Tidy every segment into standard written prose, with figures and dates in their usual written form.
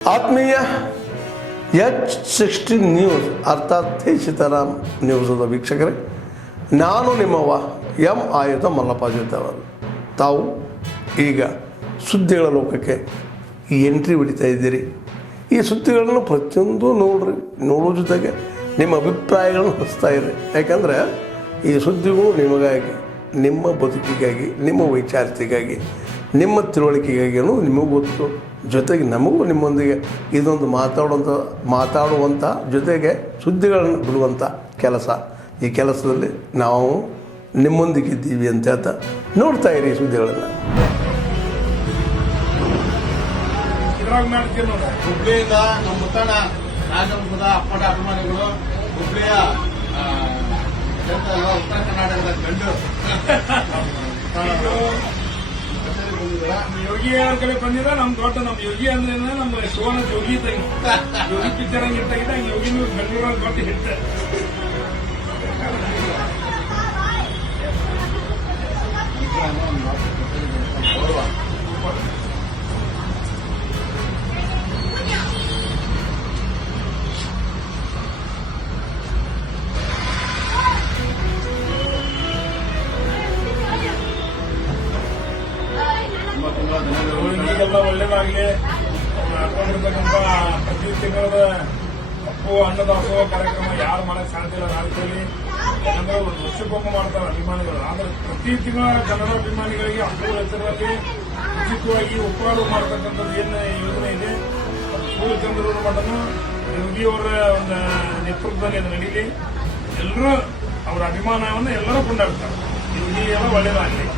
ಆತ್ಮೀಯ H16 news ಅರ್ಥಾತ್ ಸೀತಾರಾಮ್ ನ್ಯೂಸದ ವೀಕ್ಷಕರೇ, ನಾನು ನಿಮ್ಮವ ಎಂ ಆಯುಧ ಮಲ್ಲಪ್ಪ ಜೊತೆವರು. ತಾವು ಈಗ ಸುದ್ದಿಗಳ ಲೋಕಕ್ಕೆ ಎಂಟ್ರಿ ಹೊಡಿತಾ ಇದ್ದೀರಿ. ಈ ಸುದ್ದಿಗಳನ್ನು ಪ್ರತಿಯೊಂದು ನೋಡೋ ಜೊತೆಗೆ ನಿಮ್ಮ ಅಭಿಪ್ರಾಯಗಳನ್ನು ಹಚ್ತಾ ಇರಿ. ಯಾಕಂದರೆ ಈ ಸುದ್ದಿಗಳು ನಿಮಗಾಗಿ, ನಿಮ್ಮ ಬದುಕಿಗಾಗಿ, ನಿಮ್ಮ ವೈಚಾರಿಕೆಗಾಗಿ, ನಿಮ್ಮ ತಿಳುವಳಿಕೆಗಾಗಿಯೂ ನಿಮಗೂ ಗೊತ್ತು. ಜೊತೆಗೆ ನಮಗೂ ನಿಮ್ಮೊಂದಿಗೆ ಇದೊಂದು ಮಾತಾಡುವಂಥ ಜೊತೆಗೆ ಸುದ್ದಿಗಳನ್ನು ಬಿಡುವಂಥ ಕೆಲಸ. ಈ ಕೆಲಸದಲ್ಲಿ ನಾವು ನಿಮ್ಮೊಂದಿಗಿದ್ದೀವಿ ಅಂತ ಹೇಳ್ತಾ ನೋಡ್ತಾ ಇರಿ ಸುದ್ದಿಗಳನ್ನು. ಹುಬ್ಳಿಯಿಂದ ನಮ್ಮ ಮುತ್ತಣ್ಣ ರಾಜವಂಶದ ಅಪ್ಪಟ ಅಭಿಮಾನಿಗಳು, ಹುಬ್ಳಿಯ ಉತ್ತರ ಕರ್ನಾಟಕದ ಗಂಡು ಯೋಗಿ ಅವ್ರ ಕಡೆ ಬಂದಿದ ನಮ್ ದೊಡ್ಡ ನಮ್ ಯೋಗಿ ಅಂದ್ರೆ ನಮ್ಮ ಶಿವನ ಯೋಗಿ ಯೋಗಿ ಪಿಕ್ಚರ್ ಹಂಗೆ ಇಟ್ಟಾಗಿದೆ. ಹಂಗೆ ಯೋಗಿನೂ ಬೆಂಗಳೂರ ದೊಡ್ಡ ಹಿಟ್. ಈಗೆಲ್ಲ ಒಳ್ಳೇದಾಗ್ಲಿ. ಹಾಕೊಂಡಿರ್ತಕ್ಕಂಥ ಪ್ರತಿ ತಿಂಗಳದ ಅಪ್ಪು ಅನ್ನದಾಸೋಹ ಕಾರ್ಯಕ್ರಮ ಯಾರು ಮಾಡಕ್ ಸಾಧ್ಯ ಇಲ್ಲ ರಾಜ್ಯದಲ್ಲಿ. ಯಾಕಂದ್ರೆ ಒಂದು ವರ್ಷಕ್ಕೊಮ್ಮೆ ಮಾಡ್ತಾರೆ ಅಭಿಮಾನಿಗಳು. ಆದ್ರೆ ಪ್ರತಿ ತಿಂಗಳ ಕನ್ನಡ ಅಭಿಮಾನಿಗಳಿಗೆ ಅಪ್ಪು ಹೆಸರಲ್ಲಿ ಉಚಿತವಾಗಿ ಉಪಹಾರ ಮಾಡತಕ್ಕಂಥದ್ದು ಏನು ಯೋಜನೆ ಇದೆ, ಸೂರ್ಯಚಂದ್ರ ಮಠನು ಯೋಗಿಯವರ ಒಂದು ನೇತೃತ್ವದಲ್ಲಿ ಅದು ನಡೀಲಿ. ಎಲ್ಲರೂ ಅವರ ಅಭಿಮಾನವನ್ನು ಎಲ್ಲರೂ ಕೊಂಡಾಡ್ತಾರೆ. ಯೋಗಿ ಎಲ್ಲ ಒಳ್ಳೇದಾಗಲಿ.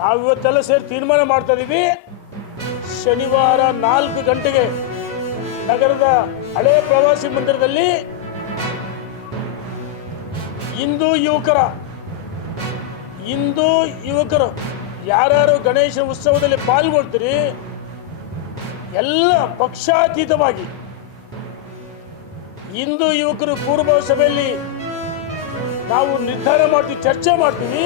ನಾವು ಇವತ್ತೆಲ್ಲ ಸೇರಿ ತೀರ್ಮಾನ ಮಾಡ್ತಾ ಇದೀವಿ. ಶನಿವಾರ 4 ಗಂಟೆಗೆ ನಗರದ ಹಳೆ ಪ್ರವಾಸಿ ಮಂದಿರದಲ್ಲಿ ಹಿಂದೂ ಯುವಕರು ಯಾರ್ಯಾರು ಗಣೇಶ ಉತ್ಸವದಲ್ಲಿ ಪಾಲ್ಗೊಳ್ತೀರಿ ಎಲ್ಲ ಪಕ್ಷಾತೀತವಾಗಿ ಹಿಂದೂ ಯುವಕರು ಪೂರ್ವ ಸಭೆಯಲ್ಲಿ ನಾವು ನಿರ್ಧಾರ ಮಾಡ್ತೀವಿ, ಚರ್ಚೆ ಮಾಡ್ತೀವಿ.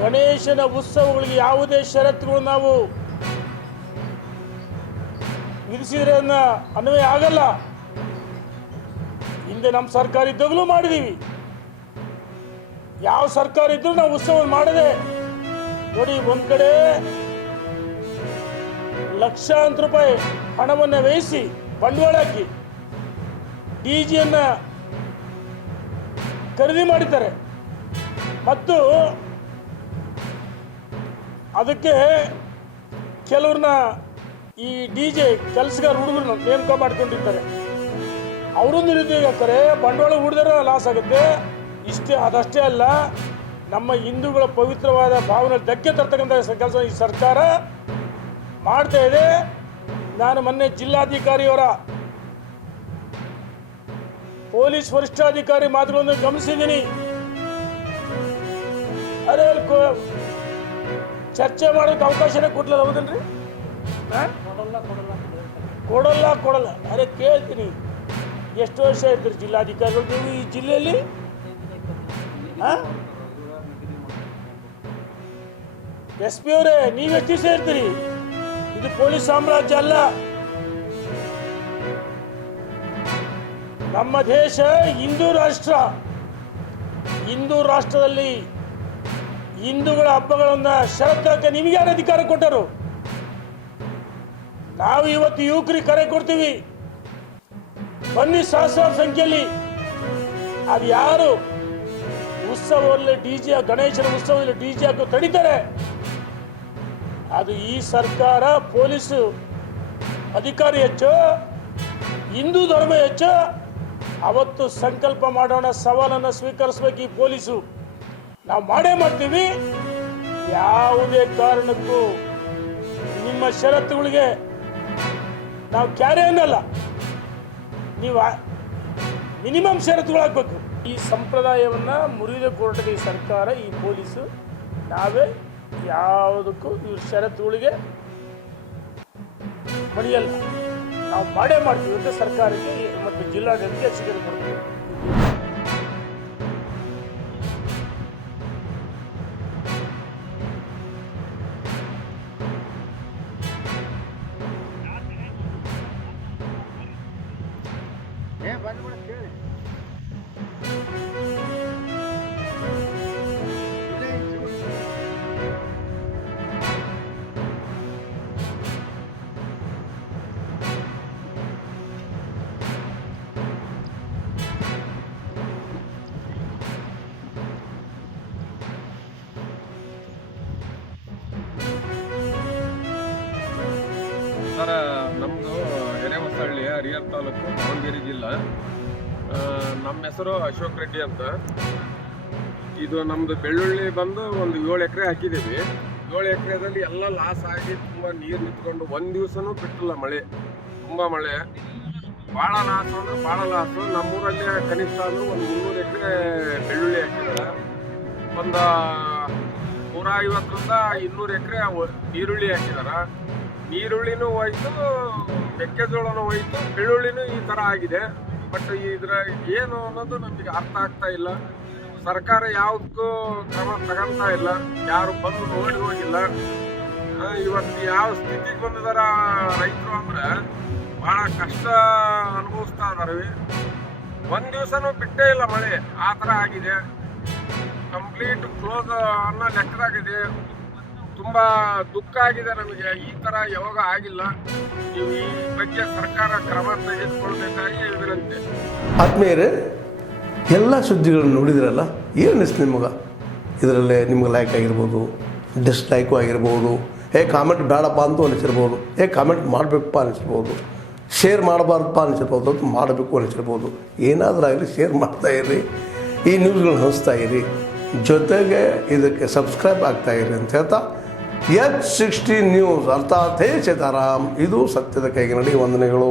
ಗಣೇಶನ ಉತ್ಸವಗಳಿಗೆ ಯಾವುದೇ ಷರತ್ತುಗಳು ನಾವು ವಿಧಿಸಿದ್ರೆ ಅನ್ವಯ ಆಗಲ್ಲ. ಹಿಂದೆ ನಮ್ಮ ಸರ್ಕಾರ ಇದ್ದಾಗಲೂ ಮಾಡಿದೀವಿ. ಯಾವ ಸರ್ಕಾರ ಇದ್ರೂ ನಾವು ಉತ್ಸವ ಮಾಡದೆ ನೋಡಿ. ಒಂದ್ ಕಡೆ ಲಕ್ಷಾಂತರ ರೂಪಾಯಿ ಹಣವನ್ನು ವ್ಯಯಿಸಿ ಬಂಡವಾಳ ಹಾಕಿ ಡಿಜಿಯನ್ನ ಖರೀದಿ ಮಾಡಿದ್ದಾರೆ ಮತ್ತು ಅದಕ್ಕೆ ಕೆಲವ್ರನ್ನ ಈ ಡಿಜೆ ಕೆಲಸಗಾರ ಹುಡುಗರನ್ನ ನೇಮಕ ಮಾಡ್ಕೊಂಡಿರ್ತಾರೆ. ಅವರು ನಿರುದ್ಯೋಗ ಆಗ್ತಾರೆ, ಬಂಡವಾಳ ಹೂಡಿದ್ರೆ ಲಾಸ್ ಆಗುತ್ತೆ. ಅದಷ್ಟೇ ಅಲ್ಲ, ನಮ್ಮ ಹಿಂದೂಗಳ ಪವಿತ್ರವಾದ ಭಾವನೆ ಧಕ್ಕೆ ತರ್ತಕ್ಕಂಥ ಕೆಲಸ ಈ ಸರ್ಕಾರ ಮಾಡ್ತಾ ಇದೆ. ನಾನು ಮೊನ್ನೆ ಜಿಲ್ಲಾಧಿಕಾರಿಯವರ ಪೊಲೀಸ್ ವರಿಷ್ಠಾಧಿಕಾರಿ ಮಾತುಗಳನ್ನು ಗಮನಿಸಿದ್ದೀನಿ. ಅದೇ ಚರ್ಚೆ ಮಾಡೋಕ್ಕೆ ಅವಕಾಶನೇ ಕೊಡ್ಲಿಲ್ಲ, ಹೌದನ್ರಿ? ಕೊಡಲ್ಲ ಅರೆ ಕೇಳ್ತೀನಿ, ಎಷ್ಟು ವರ್ಷ ಇರ್ತೀರಿ ಜಿಲ್ಲಾಧಿಕಾರಿಗಳು ನೀವು ಈ ಜಿಲ್ಲೆಯಲ್ಲಿ? ಎಸ್ ಪಿ ಅವರೇ, ನೀವೆಷ್ಟು ದಿವಸ ಇರ್ತೀರಿ? ಇದು ಪೊಲೀಸ್ ಸಾಮ್ರಾಜ್ಯ ಅಲ್ಲ. ನಮ್ಮ ದೇಶ ಹಿಂದೂ ರಾಷ್ಟ್ರ. ಹಿಂದೂ ರಾಷ್ಟ್ರದಲ್ಲಿ ಹಿಂದೂಗಳ ಹಬ್ಬಗಳನ್ನು ಷರತ್ತಕ್ಕೆ ನಿಮಗೆ ಯಾರು ಅಧಿಕಾರ ಕೊಟ್ಟರು? ನಾವು ಇವತ್ತು ಯುವಕರಿಗೆ ಕರೆ ಕೊಡ್ತೀವಿ, ಬನ್ನಿ ಸಹಸ್ರಾರು ಸಂಖ್ಯೆಯಲ್ಲಿ. ಅದು ಯಾರು ಉತ್ಸವದಲ್ಲಿ ಡಿಜೆ, ಗಣೇಶನ ಉತ್ಸವದಲ್ಲಿ ಡಿಜೆ ಹಾಕಿ ತಡೀತಾರೆ, ಅದು ಈ ಸರ್ಕಾರ, ಪೊಲೀಸು ಅಧಿಕಾರಿ ಹೆಚ್ಚು, ಹಿಂದೂ ಧರ್ಮ ಹೆಚ್ಚು. ಅವತ್ತು ಸಂಕಲ್ಪ ಮಾಡೋಣ, ಸವಾಲನ್ನು ಸ್ವೀಕರಿಸಬೇಕು ಈ ಪೊಲೀಸು. ನಾವು ಮಾಡೇ ಮಾಡ್ತೀವಿ. ಯಾವುದೇ ಕಾರಣಕ್ಕೂ ನಿಮ್ಮ ಷರತ್ತುಗಳಿಗೆ ನಾವು ಕ್ಯಾರೆ ಅನ್ನಲ್ಲ. ನೀವು ಮಿನಿಮಮ್ ಷರತ್ತುಗಳು ಹಾಕಬೇಕು. ಈ ಸಂಪ್ರದಾಯವನ್ನು ಮುರಿದ ಕೋರ್ಟ್ಗೆ ಈ ಸರ್ಕಾರ, ಈ ಪೊಲೀಸು, ನಾವೇ ಯಾವುದಕ್ಕೂ ಇವ್ರ ಷರತ್ತುಗಳಿಗೆ ಮರೆಯಲ್ಲ. ನಾವು ಮಾಡೇ ಮಾಡ್ತೀವಿ ಅಂತ ಸರ್ಕಾರಕ್ಕೆ ಮತ್ತು ಜಿಲ್ಲಾಡಳಿತಕ್ಕೆ ಎಚ್ಚರಿಕೆ ಕೊಡ್ತೀವಿ. ಸರ್, ನಮ್ಮದು ಎರೆಹೊಸಳ್ಳಿ, ಹರಿಹರ ತಾಲೂಕು, ದಾವಣಗೆರೆ ಜಿಲ್ಲಾ. ನಮ್ಮ ಹೆಸರು ಅಶೋಕ್ ರೆಡ್ಡಿ ಅಂತ. ಇದು ನಮ್ಮದು ಬೆಳ್ಳುಳ್ಳಿ ಬಂದು ಒಂದು 7 ಎಕರೆ ಹಾಕಿದ್ದೀವಿ. 7 ಎಕರೆದಲ್ಲಿ ಎಲ್ಲ ಲಾಸ್ ಆಗಿ ತುಂಬ ನೀರು ನಿಂತ್ಕೊಂಡು ಒಂದು ದಿವಸನೂ ಬಿಟ್ಟಿಲ್ಲ ಮಳೆ. ತುಂಬ ಮಳೆ, ಭಾಳ ಲಾಸು ಅಂದರೆ ಭಾಳ ಲಾಸು. ನಮ್ಮೂರಲ್ಲಿ ಕನಿಷ್ಠ ಅಂದ್ರೆ ಒಂದು 300 ಎಕರೆ ಬೆಳ್ಳುಳ್ಳಿ ಹಾಕಿದ್ದಾರೆ. ಒಂದು 150ರಿಂದ 200 ಎಕರೆ ಈರುಳ್ಳಿ ಹಾಕಿದ್ದಾರೆ. ಈರುಳ್ಳಿನೂ ಹೋಯ್ತು, ಮೆಕ್ಕೆಜೋಳನೂ ಹೋಯ್ತು, ಬೆಳ್ಳುಳ್ಳಿನೂ ಈ ಥರ ಆಗಿದೆ. ಬಟ್ ಇದ್ರ ಏನು ಅನ್ನೋದು ನಮಗೆ ಅರ್ಥ ಆಗ್ತಾ ಇಲ್ಲ. ಸರ್ಕಾರ ಯಾವುದಕ್ಕೂ ಕ್ರಮ ತಗೊಂತಾ ಇಲ್ಲ, ಯಾರು ಬಂದು ನೋಡಿ ಹೋಗಿಲ್ಲ. ಇವತ್ತು ಯಾವ ಸ್ಥಿತಿಗೆ ಬಂದಿದಾರ ರೈತರು ಅಂದರೆ ಭಾಳ ಕಷ್ಟ ಅನುಭವಿಸ್ತಾ ಇದಾರೆ. ಒಂದು ದಿವಸನೂ ಬಿಟ್ಟೇ ಇಲ್ಲ ಮಳೆ, ಆ ಥರ ಆಗಿದೆ. ಕಂಪ್ಲೀಟ್ ಕ್ಲೋಸ್ ಅನ್ನೋ ಲೆಕ್ಕದಾಗಿದೆ. ತುಂಬ ದುಃಖ ಆಗಿದೆ ನಮಗೆ. ಈ ಥರ ಯಾವಾಗ ಆಗಿಲ್ಲ. ನೀವು ಈ ಬಗ್ಗೆ ಸರ್ಕಾರ ಕ್ರಮ ತೆಗೆದುಕೊಳ್ಬೇಕಾಗಿ ವಿನಂತಿ. ಆದ್ಮೇಲೆ ಎಲ್ಲ ಸುದ್ದಿಗಳನ್ನು ನೋಡಿದ್ರಲ್ಲ, ಏನು ಅನಿಸ್ತು ನಿಮಗೆ? ಇದರಲ್ಲೇ ನಿಮ್ಗೆ ಲೈಕ್ ಆಗಿರ್ಬೋದು, ಡಿಸ್ಲೈಕು ಆಗಿರ್ಬೋದು, ಕಾಮೆಂಟ್ ಬೇಡಪ್ಪ ಅಂತೂ ಅನಿಸಿರ್ಬೋದು, ಕಾಮೆಂಟ್ ಮಾಡಬೇಕಪ್ಪ ಅನಿಸಿರ್ಬೋದು, ಶೇರ್ ಮಾಡಬಾರ್ದಪ್ಪ ಅನಿಸಿರ್ಬೋದು, ಅದು ಮಾಡಬೇಕು ಅನಿಸಿರ್ಬೋದು. ಏನಾದರೂ ಆಗಲಿ ಶೇರ್ ಮಾಡ್ತಾಯಿರಿ, ಈ ನ್ಯೂಸ್ಗಳನ್ನ ಹಂಚ್ತಾ ಇರಿ, ಜೊತೆಗೆ ಇದಕ್ಕೆ ಸಬ್ಸ್ಕ್ರೈಬ್ ಆಗ್ತಾಯಿರಿ ಅಂತ ಹೇಳ್ತಾ, H16 ನ್ಯೂಸ್ ಅರ್ಥಾತ್ ಹೇ ಸೀತಾರಾಮ್, ಇದು ಸತ್ಯದ ಕೈಗೆ ನಡಿ. ವಂದನೆಗಳು.